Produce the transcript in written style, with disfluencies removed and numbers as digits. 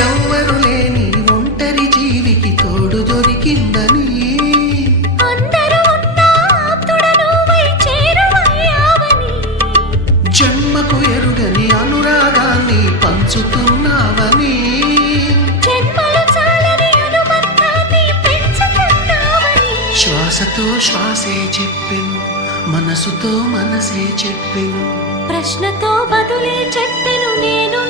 ఎవ్వరు లేని ఒంటరి జీవికి తోడు దొరికిందని అందరూ ఉన్నా ఆప్తుడ నువ్వై చేరువయ్యావని జన్మకు ఎరుగని అనురాగాన్ని పంచుతున్నావని జన్మలు చాలని అనుబంధాన్ని పెంచుతున్నావని శ్వాసతో శ్వాసే చెప్పెను మనసుతో మనసే చెప్పెను ప్రశ్నతో బదులే చెప్పెను నేను